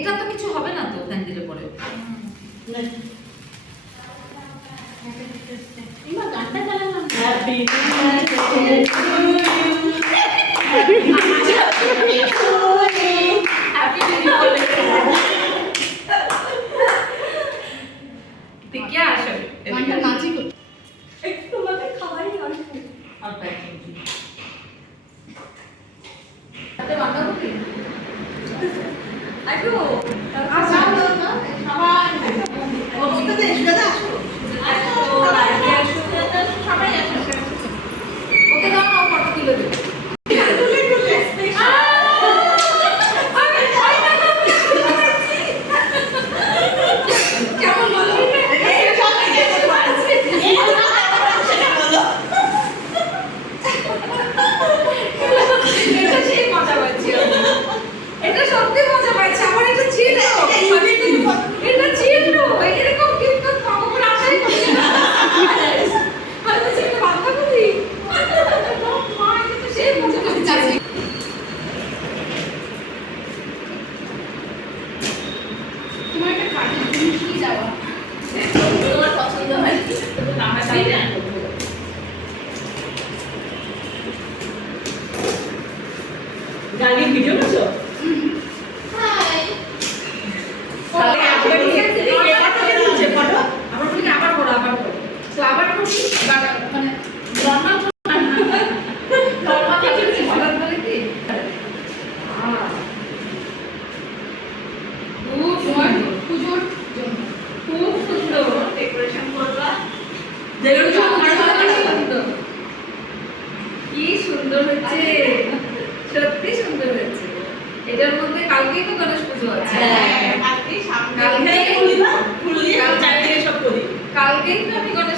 এটা তো কিছু হবে না তো ফ্যান দিলে পরে। এবার গানটা চালালাম। Happy birthday to you, happy birthday to you, happy birthday. ঠিক আছে গানটা নাচি কর। একটু তোমাকে খাওয়াই অল্প অল্প একটু। হাতে বাঁধা হবে আইগো আচ্ছা সবাই ওকে দে সুগাদা আসো সবাই আসো। ওকে দাও না ফটো তুলে দেবো। কেমন বলো এটা সেই মজা পাচ্ছি আমি। এটা সত্যি মজা পাচ্ছি। আমার এটা ছিল, এটা ছিল এরকম গিফট তো পাবো বলে আশাই করছি না। আমি বলছি এটা বাঁধা করি মা, এটা তো সেই মজা পাচ্ছি। তোমার একটা কাজের জিনিস কি যাওয়া তোমার পছন্দ হয় না হয় তাই না। গাড়ির ভিডিও করছো হাই তাহলে আবার দিচ্ছে ফটো আমার বলি আবার করো আবার করো। তো আবার করছি মানে নর্মাল নর্মাল কিছু হঠাৎ বলে কি খুব তোমার সুন্দর, পুজোর জন্য খুব সুন্দর। ডেকোরেশন করবা যেগুলো সুন্দর। কি সুন্দর হচ্ছে, সত্যি সুন্দর হচ্ছে। এটার মধ্যে কালকেই তো গণেশ পুজো আছে। কালকে সামনে ফুল দিয়ে চারিদিকে সব করি কালকেই তো আমি গণেশ